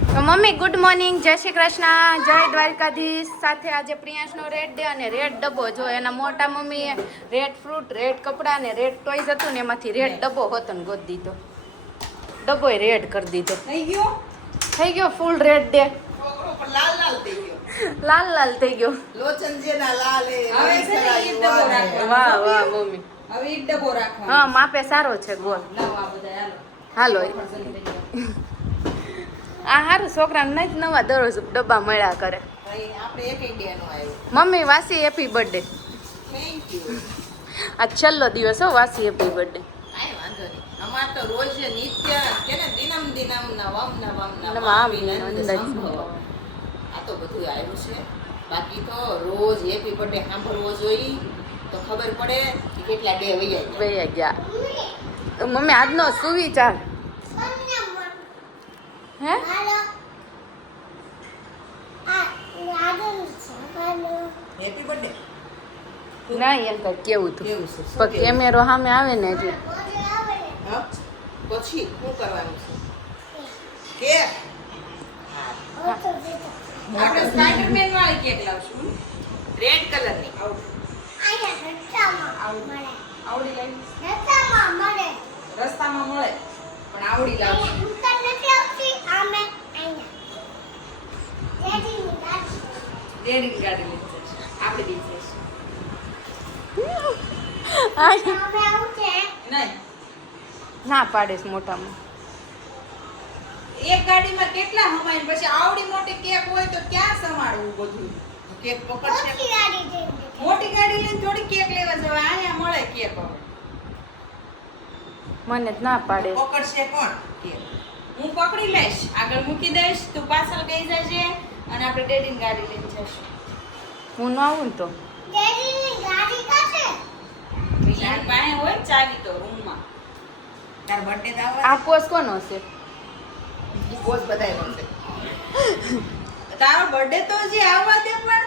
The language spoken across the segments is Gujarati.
તો મમ્મી ગુડ મોર્નિંગ, જય શ્રી કૃષ્ણ, જય દ્વારકાધીશ. સાથે આજે પ્રિયાંશનો રેડ ડે અને રેડ ડબ્બો જો એના મોટા મમ્મીએ રેડ ફ્રૂટ, રેડ કપડાં ને રેડ ટોયઝ હતું ને એમાંથી રેડ ડબ્બો હતો ને ગોત દીધો. ડબ્બોય રેડ કરી દીધો. થઈ ગયો ફૂલ રેડ ડે. લાલ લાલ થઈ ગયો. લાલ લાલ થઈ ગયો. લોચન જેના લાલ હે. વાહ વાહ મમ્મી. હવે ઈ ડબ્બો રાખવાનો. હા માપે સારો છે ગોલ. લાવ આ બધા હાલો. આ હારું છોકરાને નહીં જ નવા દરરોજ ડબ્બા મળ્યા કરે. આપણે એક ઇન્ડિયાનો આવ્યો. મમ્મી વાસી હેપી બર્થડે. Thank you. આ છેલ્લો દિવસ હો વાસી હેપી બર્થડે. કાઈ વાંધો નહીં. અમાર તો રોજ નિત્ય કેને દિનમ દિનમ નવમ નવમ નવમ નવમ સંભવ. આ તો બધું આવ્યું છે. બાકી તો રોજ હેપી બર્થડે સાંભળવો જોઈએ તો ખબર પડે કે કેટલા ડે વયા ગયા. મમ્મી આજનો સુવિચાર હે હેપી બર્થડે ના એમ કઈ કેવું હતું કેવું છે? પણ કેમેરો સામે આવે ને એટલે હા પછી શું કરવાનું છે કેક આપણે સ્પાઈડરમેન વાળી કેક લાવશું રેડ કલરની આવડી લાવી રસ્તામાં મળે પણ આવડી લાવશું રેડી ગાડી લઈ જશે આપણે બી નહીં ના પાડેશ મોટામાં. એક ગાડીમાં કેટલા હમાય પછી આવડી મોટી કેક હોય તો ક્યાં સમાડવું બધું કેક પકડશે મોટી ગાડી લઈને થોડી કેક લેવા જવા અહીંયા મળે કેક હવે મને જ ના પાડે. પકડશે કોણ કેક હું પકડી લઈશ આગળ મૂકી દઈશ તું પાછળ ગઈ જશે અને આપણે ડેડીની ગાડી લઈને જઈશું હું ન આવું ને તો તારી પાસે હોય ચાવી તો રૂમમાં તાર બર્થડે તો આ પોસ કોનો છે? બોસ બધાય બનશે તારો બર્થડે તો હજી આવવા દે પણ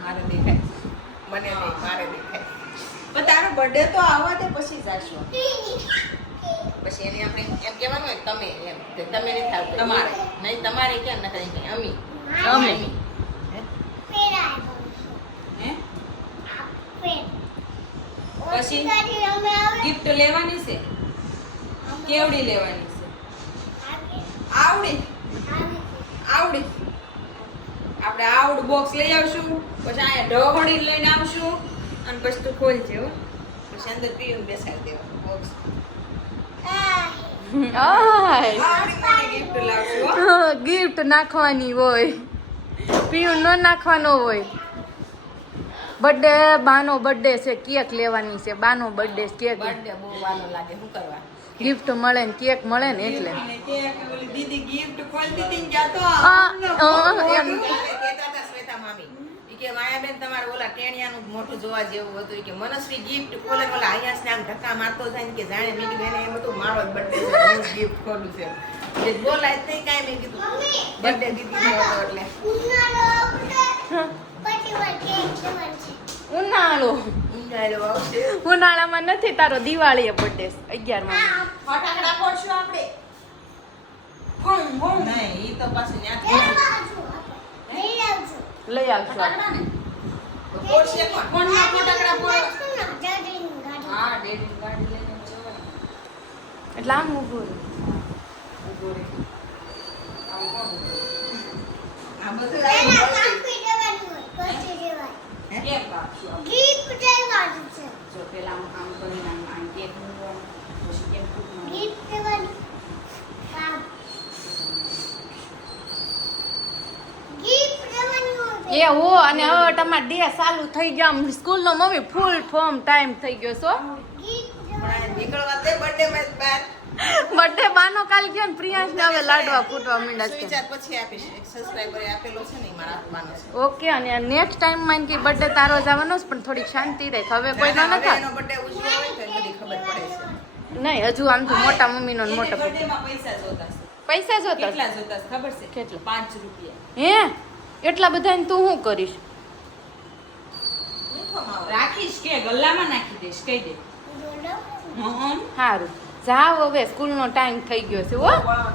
મારે દેખાય મને નહીં મારે દેખાય પણ તારો બર્થડે તો આવવા દે પછી જાશું પછી એને આપણે એમ કહેવાનું હોય તમે એમ તમે નહીં થાવ તમારે નહીં તમારે કેમ ન કરી કઈ અમી અમે હે પછી ગિફ્ટ લેવાની છે કેવડી લેવાની છે આવડી આવડી આપણે આવડ બોક્સ લઈ આવશું પછી અહીંયા ઢોકળી લઈને આવશું અને પછી તું ખોલજે હો પછી અંદર પીવું બેસાડી દેવાનું બોક્સ આવડી મોટી ગિફ્ટ લાવશું હો ગિફ્ટ નાખવાની હોય, પીવું ન નાખવાનો હોય. બર્થડે બાનો બર્થડે છે, કેક લેવાની છે. બાનો બર્થડે કેક બર્થડે બહુ વાનો લાગે શું કરવા ગિફ્ટ મળે ને કેક મળે ને એટલે કેક ઓલી દીદી ગિફ્ટ ખોલતી હતી ને જાતો એમ કહેતા હતા શ્વેતા મામી ઈ કે માયાબેન તમારે ઓલા ટેણિયાનું મોઢું જોવા જેવું હતું ઈ કે મનસ્વી ગિફ્ટ ખોલે ઓલા અહીંયા આમ ધક્કા મારતો જાય ને કે જાણે મેં કીધું એને એમ હતું મારો જ બર્થડે છે હું ગિફ્ટ ખોલું છે એ બોલાય જ નહીં કાંઈ મેં કીધું બર્થડે દીદી નો હતો એટલે ઉનાળો ઉનાળામાં નથી તારો દિવાળીએ બર્થડે 11 ફટાકડા ફોડશું આપણે બૂમ બૂમ નહીં ઈ તો પાછું ન્યા લઈ આવશું ફટાકડા ને ફોડશે કોણ કોણના ફટાકડા ફોડ હા ડેડી ગાડી લઈને જવાનું એટલે આમ ઊભું રહે. આ બધું કેક કાપશું જો પેલા આમ કરીને આમ કેક મૂકવાનું પછી કેક મૂકવાનું એ હો અને હવે તમારે ડે ચાલુ થઈ ગયા સ્કૂલનો મમ્મી ફૂલ ફોર્મ ટાઈમ થઈ ગયો છો. નીકળવા દે બર્થડે માં બાર બર્થડે બાનો કાલ ગયો ને પ્રિયાંશ ને હવે લાડવા ફૂટવા માંડ્યા છે. વિચાર પછી આપીશ એક સબસ્ક્રાઇબરે આપેલો છે ને મારા આપવાનો છે ઓકે અને નેક્સ્ટ ટાઈમ માં કે બર્થડે તારો જવાનો છે પણ થોડી શાંતિ રહે. હવે કોઈ ન હવે નતા એનો બર્થડે ઉજવો હોય તો બધી ખબર પડે છે નહીં હજુ આમ તો મોટા મમ્મી નો મોટા બર્થડે માં પૈસા જોતા છે પૈસા જોતા કેટલા જોતા છે ખબર છે કેટલા? 5 રૂપિયા હે એટલા બધા તું શું કરીશ? રાખીશ કે ગલ્લામાં નાખી દઈશ કહી દે સારું જાવ હવે સ્કૂલનો ટાઈમ થઈ ગયો છે હો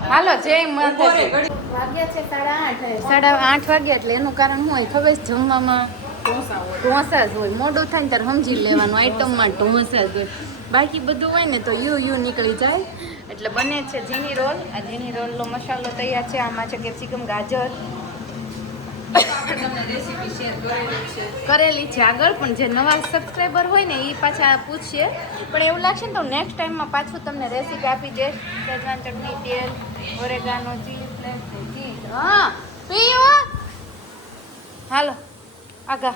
હાલો જય માતાજી ઘડી. વાગ્યા છે 8:30 8:30 વાગ્યા એટલે એનું કારણ શું હોય ખબર છે જમવામાં ઢોસા હોય. ઢોસા જ હોય મોડું થાય ને ત્યારે સમજી લેવાનું આઈટમમાં ઢોસા જ હોય બાકી બધું હોય ને તો યુ નીકળી જાય એટલે બને છે ઝીણી રોલ આ ઝીણી રોલનો મસાલો તૈયાર છે આમાં છે કેપ્સિકમ ગાજર આપણે તમને રેસીપી શેર કરેલી છે. કરેલી છે આગળ પણ જે નવા સબસ્ક્રાઈબર હોય ને એ પાછા પૂછશે પણ એવું લાગશે ને તો નેક્સ્ટ ટાઈમમાં પાછું તમને રેસીપી આપી દઈશ શેઝવાન ચટણી તેલ ઓરેગાનો ચીઝ હા પીવો હાલો આગા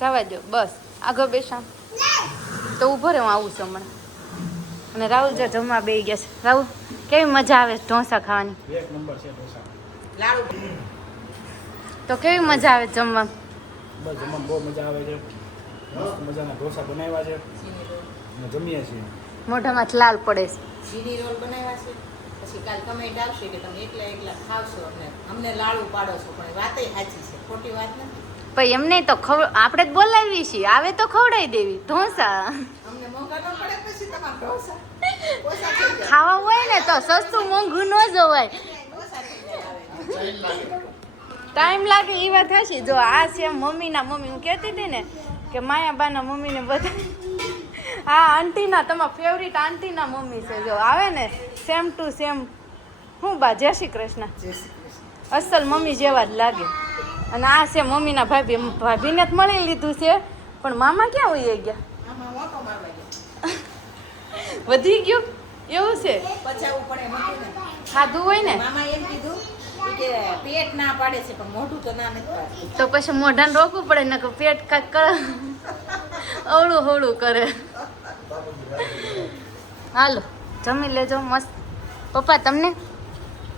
જવા દો બસ આગળ બેસા તો ઊભો રહે હું આવું છું હમણાં અને રાહુલ જો જમવા બેસી ગયા છે રાહુલ કેવી મજા આવે છે ઢોસા ખાવાની એક નંબર છે ઢોસા લાડુ તો કેવી મજા આવે છે જમવા બસ જમવામાં બહુ મજા આવે છે મસ્ત મજાના ઢોસા બનાવ્યા છે અને જમીએ છીએ મોઢામાં લાલ પડે છે ઝીણી રોલ બનાવ્યા છે પછી કાલ કમેન્ટ આવશે કે તમે એકલા એકલા ખાવશો અમને લાડુ પાડો છો પણ વાતે સાચી છે ખોટી વાત નથી પછી એમને તો આપણે જ બોલાવી છીએ આવે તો ખવડાવી દેવી ઢોસા અમને મોંઘા ન પડે પછી તમારા ઢોસા ઓછા થઈ જાય. ખાવા હોય ને તો સસ્તું મોંઘું ન જોવાય ઓછા થઈ જાય આવે. ટાઈમ લાગે એ વાત હશે જો આ છે મમ્મીના મમ્મી હું કહેતી હતી ને કે માયાબાના મમ્મીને બધા આ આંટીના તમારા ફેવરિટ આંટીના મમ્મી છે જો આવે ને સેમ ટુ સેમ હું બા જય શ્રી કૃષ્ણ જય શ્રી કૃષ્ણ. અસલ મમ્મી જેવા જ લાગે અને આ છે મમ્મીના ભાભી ભાભીને જ મળી લીધું છે પણ મામા ક્યાં હોઈ ગયા આમાં મોટો મારવા ગયા વધી ગયું એવું છે પચાવવું પડે મોટું ને ખાધું હોય ને મામા એમ કીધું કે પેટ ના પાડે છે પણ મોઢું તો ના નથી પાડતું. તો પછી મોઢાને રોકવું પડે ને કે પેટ કાંઈક કરે અવળું હવળું કરે હાલો જમી લેજો મસ્ત પપ્પા તમને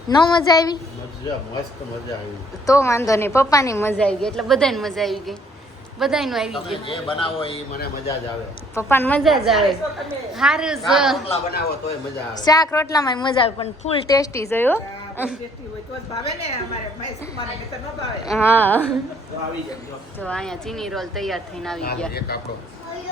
ન મજા આવી મસ્ત મજા આવી તો વાંધો નહીં પપ્પાની મજા આવી ગઈ એટલે બધાને મજા આવી ગઈ બધાયનું આવી તમે ગયું જે બનાવો એ મને મજા જ આવે પપ્પાને મજા જ આવે સારું શાક રોટલા બનાવો તોય મજા આવે શાક રોટલામાં મજા આવે પણ ફૂલ ટેસ્ટી જોયું હા તો આવી જાય જો તો અહીંયા ચીની રોલ તૈયાર થઈને આવી આ ગયા એક આપણો